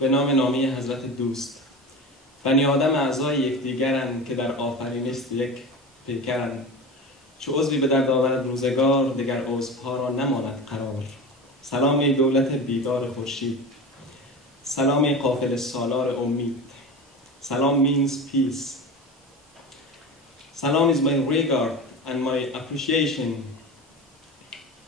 به نام نامی حضرت دوست. بنی آدم اعضای یکدیگرند که در آفرینش یک پیکرند. چو عضوی به درد آورد روزگار، دگر عضوها را نماند قرار. سلام دولت بیدار خورشید، سلام قافله سالار امید. Salam means peace. Salam is my regard and my appreciation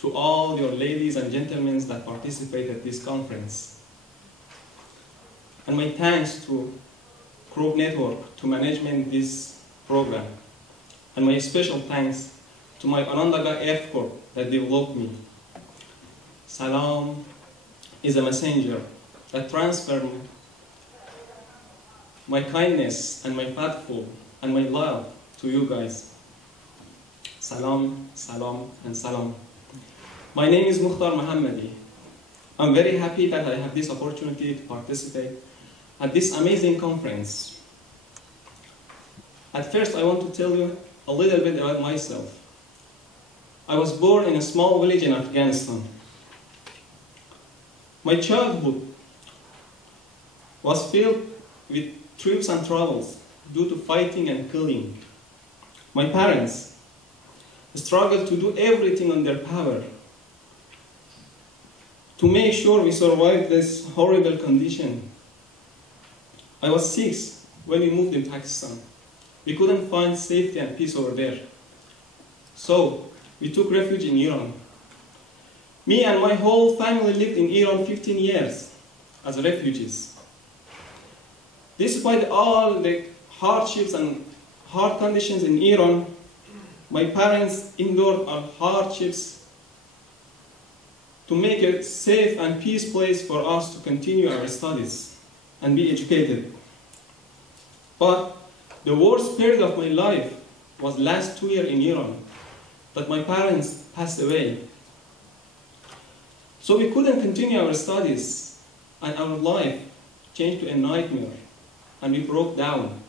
to all your ladies and gentlemen that participate at this conference. And my thanks to Crew Network to management this program. And my special thanks to my Onondaga Earth Corps that developed me. Salam is a messenger that transfers my kindness and my faithful and my love to you guys. Salam, salam, and salam. My name is Mokhtar Mohammadi. I'm very happy that I have this opportunity to participate at this amazing conference. At first, I want to tell you a little bit about myself. I was born in a small village in Afghanistan. My childhood was filled with trips and travels due to fighting and killing. My parents struggled to do everything in their power to make sure we survived this horrible condition. I was 6 when we moved in Pakistan. We couldn't find safety and peace over there. So we took refuge in Iran. Me and my whole family lived in Iran 15 years as refugees. Despite all the hardships and hard conditions in Iran, my parents endured our hardships to make a safe and peaceful place for us to continue our studies and be educated. But the worst period of my life was last 2 years in Iran, that my parents passed away. So we couldn't continue our studies, and our life changed to a nightmare, and we broke down.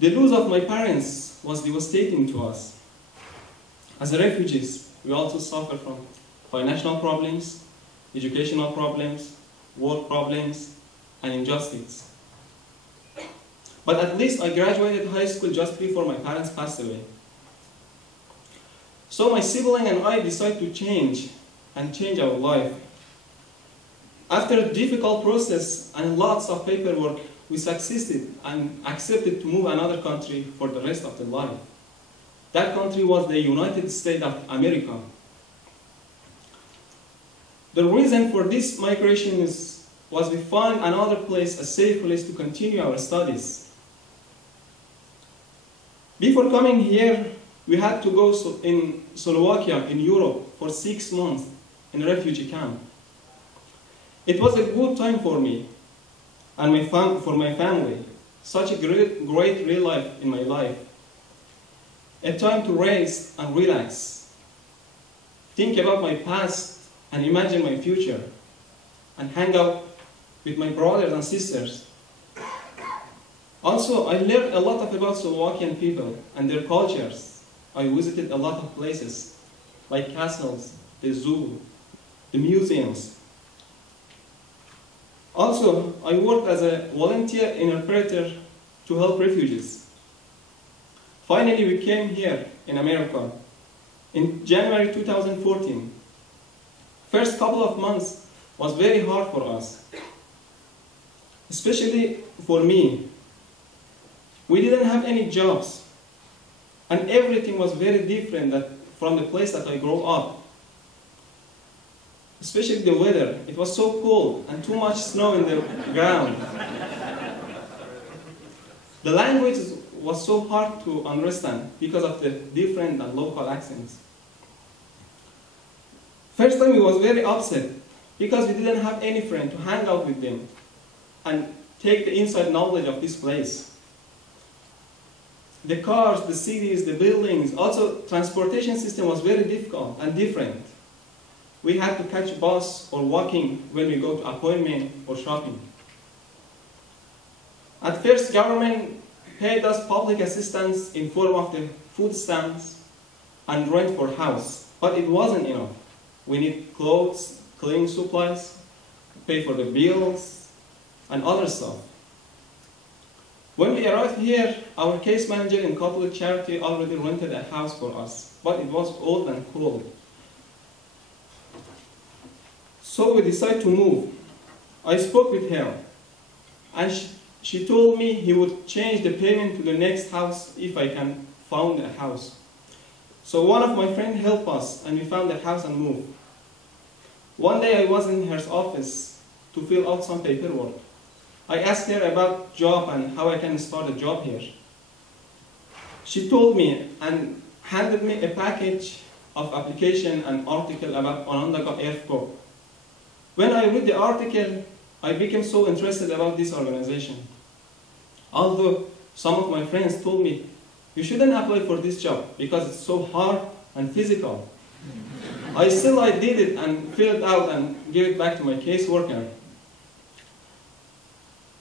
The loss of my parents was devastating to us. As refugees, we also suffer from financial problems, educational problems, work problems, and injustice. But at least I graduated high school just before my parents passed away. So my sibling and I decided to change our life. After a difficult process and lots of paperwork, we succeeded and accepted to move another country for the rest of the life. That country was the United States of America. The reason for this migration was we found another place, a safe place to continue our studies. Before coming here, we had to go in Slovakia, in Europe, for 6 months in a refugee camp. It was a good time for me and for my family. Such a great real life in my life. A time to rest and relax. Think about my past and imagine my future. And hang out with my brothers and sisters. Also, I learned a lot about Slovakian people and their cultures. I visited a lot of places, like castles, the zoo, the museums. Also, I worked as a volunteer interpreter to help refugees. Finally, we came here in America in January 2014. First couple of months was very hard for us, especially for me. We didn't have any jobs, and everything was very different from the place that I grew up. Especially the weather. It was so cold and too much snow in the ground. The language was so hard to understand because of the different and local accents. First time we was very upset because we didn't have any friend to hang out with them and take the inside knowledge of this place. The cars, the cities, the buildings, also transportation system was very difficult and different. We had to catch a bus or walking when we go to appointment or shopping. At first, government paid us public assistance in form of the food stamps and rent for house, but it wasn't enough. We need clothes, cleaning supplies, pay for the bills, and other stuff. When we arrived here, our case manager in Catholic Charity already rented a house for us, but it was old and cold. So we decided to move. I spoke with her, and she told me he would change the payment to the next house if I can find a house. So one of my friends helped us, and we found a house and moved. One day I was in her office to fill out some paperwork. I asked her about job and how I can start a job here. She told me and handed me a package of application and article about Onondaga Earth Corps. When I read the article, I became so interested about this organization. Although some of my friends told me, you shouldn't apply for this job because it's so hard and physical. I did it and filled it out and gave it back to my caseworker.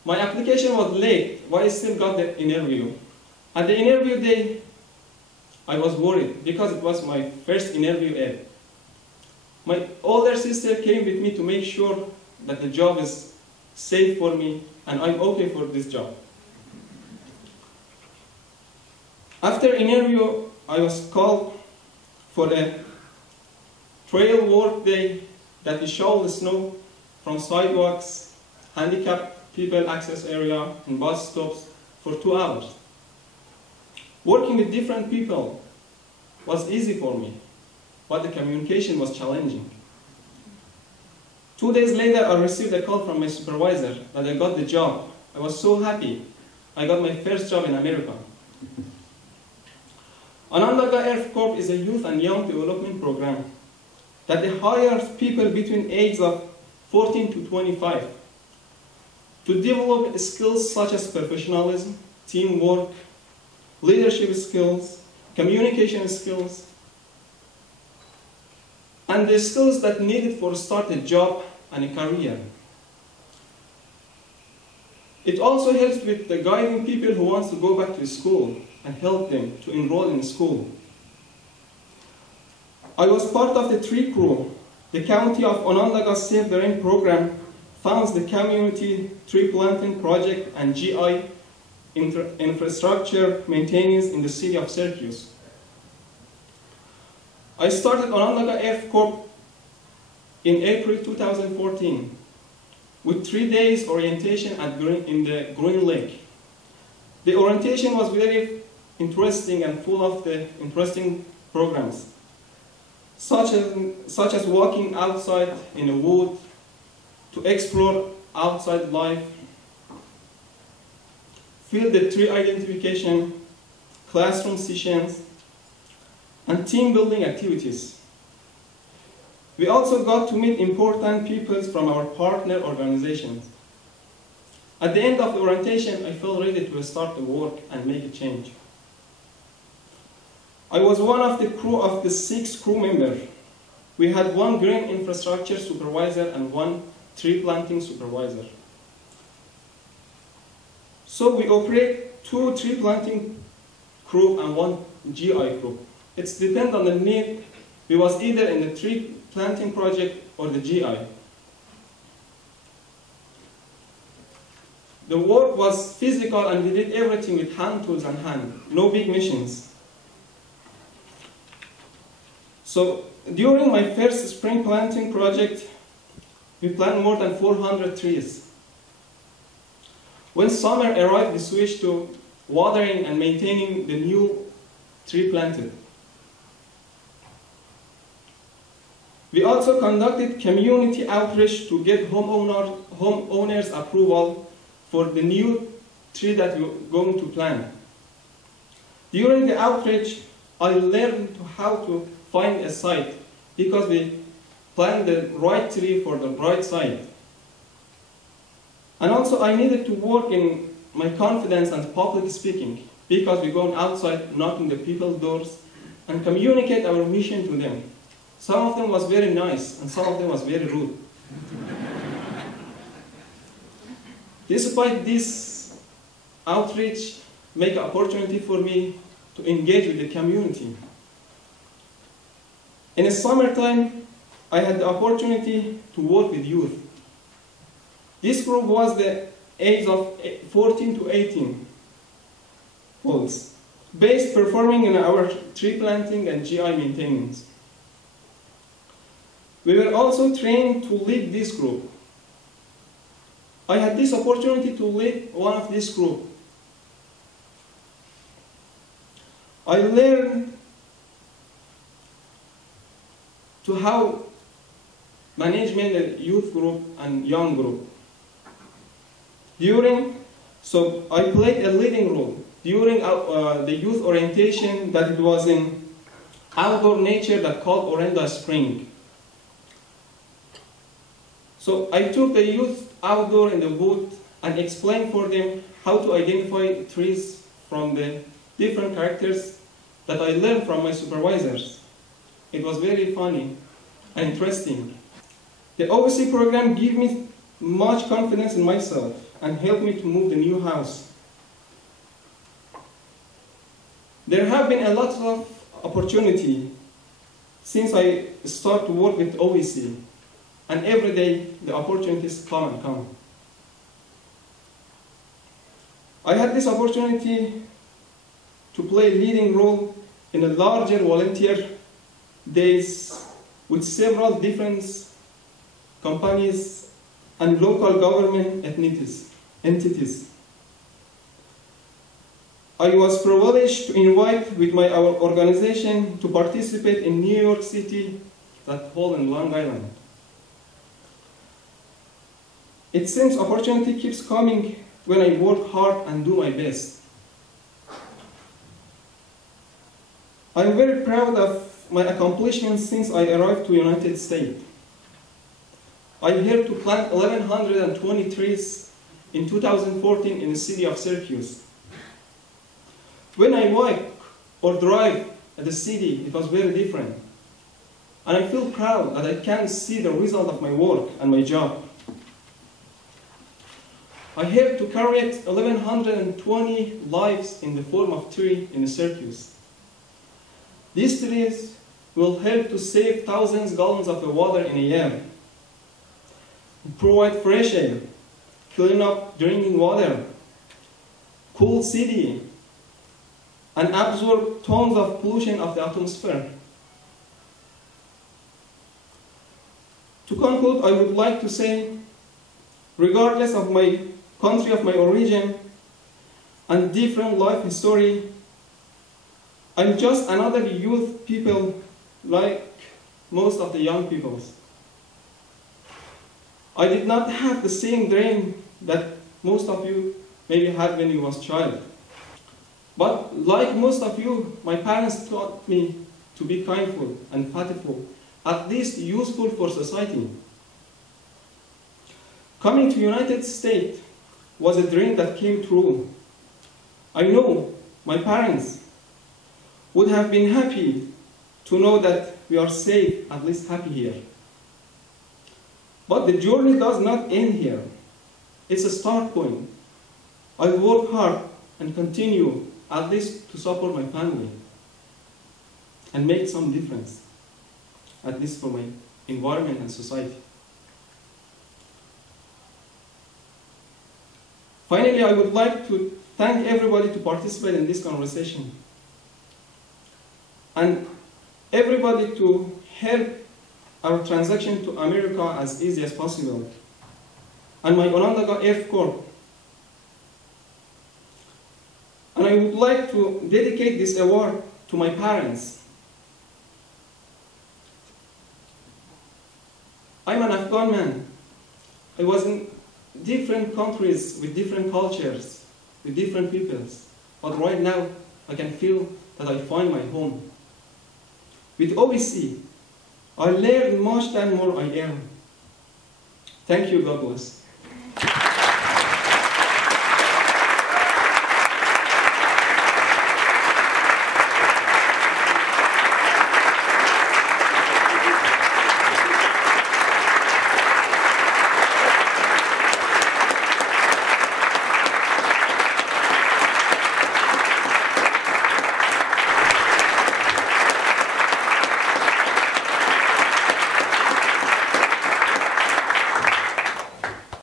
My application was late, but I still got the interview. At the interview day, I was worried because it was my first interview ever. My older sister came with me to make sure that the job is safe for me and I'm okay for this job. After interview, I was called for a trail work day that we shovel the snow from sidewalks, handicapped people access area, and bus stops for 2 hours. Working with different people was easy for me, but the communication was challenging. 2 days later, I received a call from my supervisor that I got the job. I was so happy. I got my first job in America. Onondaga Earth Corps is a youth and young development program that hires people between ages of 14 to 25 to develop skills such as professionalism, teamwork, leadership skills, communication skills, and the skills that needed for start a job and a career. It also helps with the guiding people who want to go back to school and help them to enroll in school. I was part of the tree crew. The county of Onondaga Save the Rain program funds the community tree planting project and GI infrastructure maintenance in the city of Syracuse. I started Onondaga Earth Corps in April 2014 with 3 days orientation in the Green Lake. The orientation was very interesting and full of the interesting programs, such as walking outside in a wood to explore outside life, field the tree identification, classroom sessions, and team building activities. We also got to meet important people from our partner organizations. At the end of the orientation, I felt ready to start the work and make a change. I was one of the crew of the 6 crew members. We had 1 green infrastructure supervisor and 1 tree planting supervisor. So we operate 2 tree planting crew and 1 GI crew. It's depend on the need. We was either in the tree planting project or the GI. The work was physical and we did everything with hand tools and hand, no big machines. So during my first spring planting project, we planted more than 400 trees. When summer arrived, we switched to watering and maintaining the new tree planted. We also conducted community outreach to get homeowners approval for the new tree that we're going to plant. During the outreach, I learned how to find a site because we planned the right tree for the right site. And also I needed to work in my confidence and public speaking because we're going outside, knocking the people's doors and communicate our mission to them. Some of them was very nice and some of them was very rude. Despite this outreach, make an opportunity for me to engage with the community. In the summertime, I had the opportunity to work with youth. This group was the age of 14 to 18 volts, based performing in our tree planting and GI maintenance. We were also trained to lead this group. I had this opportunity to lead one of this group. I learned to how management a youth group and young group. So I played a leading role during the youth orientation that it was in outdoor nature that called Orenda Spring. So I took the youth outdoor in the wood and explained for them how to identify trees from the different characters that I learned from my supervisors. It was very funny and interesting. The OVC program gave me much confidence in myself and helped me to move the new house. There have been a lot of opportunity since I started to work with OVC, and every day the opportunities come and come. I had this opportunity to play a leading role in a larger volunteer days with several different companies and local government entities. I was privileged to invite with our organization to participate in New York City, that hall in Long Island. It seems opportunity keeps coming when I work hard and do my best. I'm very proud of my accomplishments since I arrived to the United States. I'm here to plant 1,120 trees in 2014 in the city of Syracuse. When I walk or drive at the city, it was very different. And I feel proud that I can see the result of my work and my job. I helped to create 1,120 lives in the form of tree in Syracuse. These trees will help to save thousands of gallons of water in a year, provide fresh air, clean up drinking water, cool city, and absorb tons of pollution of the atmosphere. To conclude, I would like to say, regardless of my country of my origin and different life history, I'm just another youth people like most of the young peoples. I did not have the same dream that most of you maybe had when you was a child. But like most of you, my parents taught me to be kindful and faithful, at least useful for society. Coming to the United States was a dream that came true. I know my parents would have been happy to know that we are safe, at least happy here. But the journey does not end here. It's a start point. I work hard and continue at least to support my family and make some difference, at least for my environment and society. Finally, I would like to thank everybody to participate in this conversation and everybody to help our transaction to America as easy as possible, and my Onondaga Earth Corps. And I would like to dedicate this award to my parents. I'm an Afghan man. I was in different countries with different cultures, with different peoples. But right now, I can feel that I find my home. With OVC, I learned much than more I earn. Thank you, God bless.